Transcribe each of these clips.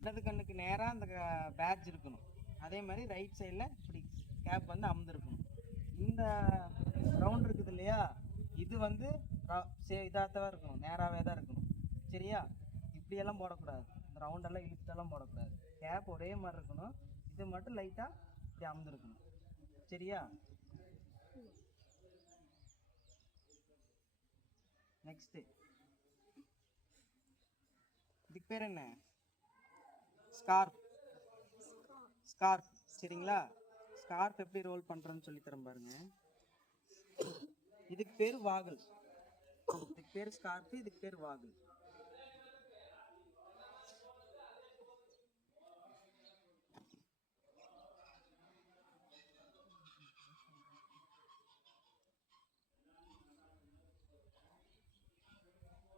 இடது கண்ணுக்கு நேராக அந்த பேட்ச் இருக்கணும். அதே மாதிரி ரைட் சைடில் இப்படி கேப் வந்து அமுந்திருக்கணும். இந்த ரவுண்ட் இருக்குது இல்லையா, இது வந்து இதாக தான் இருக்கணும், நேராகவே தான் இருக்கணும். சரியா? இப்படியெல்லாம் போடக்கூடாது, இந்த ரவுண்டெல்லாம் இழுத்துட்டெல்லாம் போடக்கூடாது. கேப் ஒரே மாதிரி இருக்கணும். இது மட்டும் லைட்டாக இப்படி அமுந்திருக்கணும். சரியா? நெக்ஸ்ட்டு இதுக்கு பேர் என்ன? ஸ்கார்ஃப். ஸ்கார்ஃப். சரிங்களா? ஸ்கார்ஃப் எப்படி ரோல் பண்ணுறோன்னு சொல்லித்தரேன் பாருங்க. இதுக்கு பேர் வாகல். இதுக்கு பேர் ஸ்கார்ஃப், இதுக்கு பேர் வாகல்.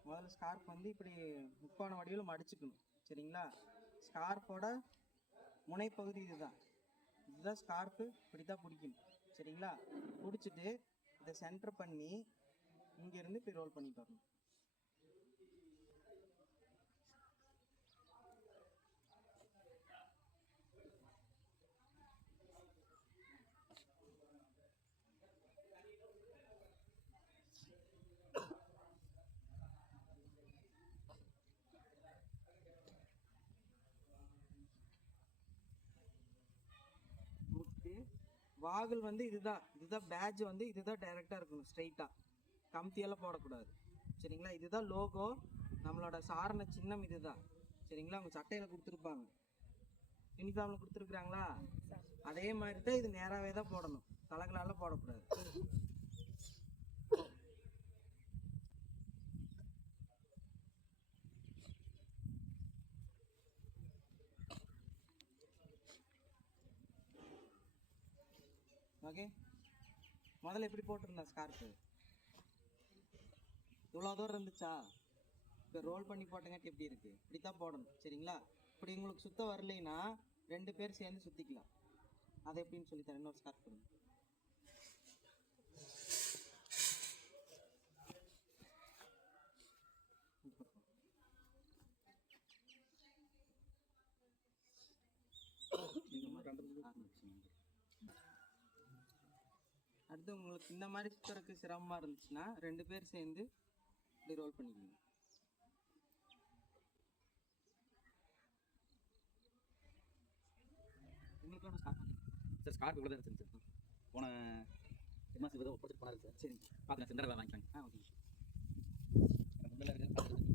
முதல்ல ஸ்கார்ஃப் வந்து இப்படி முக்கோண வடிவில் மடிச்சுக்கணும். சரிங்களா? ஸ்கார்ஃபோட முனைப்பகுதி இதுதான். இதுதான் ஸ்கார்ஃபு. இப்படி தான் பிடிக்கணும். சரிங்களா? பிடிச்சிட்டு இதை சென்டர் பண்ணி இங்கேருந்து இப்படி ரோல் பண்ணிட்டு வரணும். வாகல் வந்து இதுதான் பேட்ச் வந்து இதுதான் டைரெக்டாக இருக்கணும், ஸ்ட்ரைட்டாக. கம்தியெல்லாம் போடக்கூடாது. சரிங்களா? இதுதான் லோகோ, நம்மளோட சாரண சின்னம் இதுதான். சரிங்களா? அவங்க சட்டையில் கொடுத்துருப்பாங்க, யூனிஃபார்மில் கொடுத்துருக்குறாங்களா, அதே மாதிரி தான் இது நேராகவே தான் போடணும், தலகளால் போடக்கூடாது. ஓகே, முதல்ல எப்படி போட்டிருந்தா ஸ்கார்ஃபு? இவ்வளோ தூரம் இருந்துச்சா? இப்போ ரோல் பண்ணி போட்டங்காட்டி எப்படி இருக்குது? இப்படி தான் போடணும். சரிங்களா? இப்படி உங்களுக்கு சுத்த வரலைன்னா 2 பேர் சேர்ந்து சுற்றிக்கலாம். அதை எப்படின்னு சொல்லித்தரேன். இன்னொரு ஸ்கார்ஃப் கொடுங்க. அடுத்து உங்களுக்கு இந்த மாதிரி சுற்றுறதுக்கு சிரமமாக இருந்துச்சுன்னா 2 பேர் சேர்ந்து இப்படி ரோல் பண்ணிக்கணும். உங்களுக்கான ஸ்கார்ஃப் சார். ஸ்கார்ஃப் இவ்வளோ தான் இருந்துச்சு சார். போன மாதம் இவ்வளோ கொடுத்துட்டு போனாரு சார். சரி, பார்க்கலாம். சென்டரில் வாங்கிக்கலாம். ஓகே. முதல்ல இருக்குது பார்த்துட்டு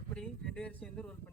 இப்படி 2 பேர் சேர்ந்து ரோல் பண்ணி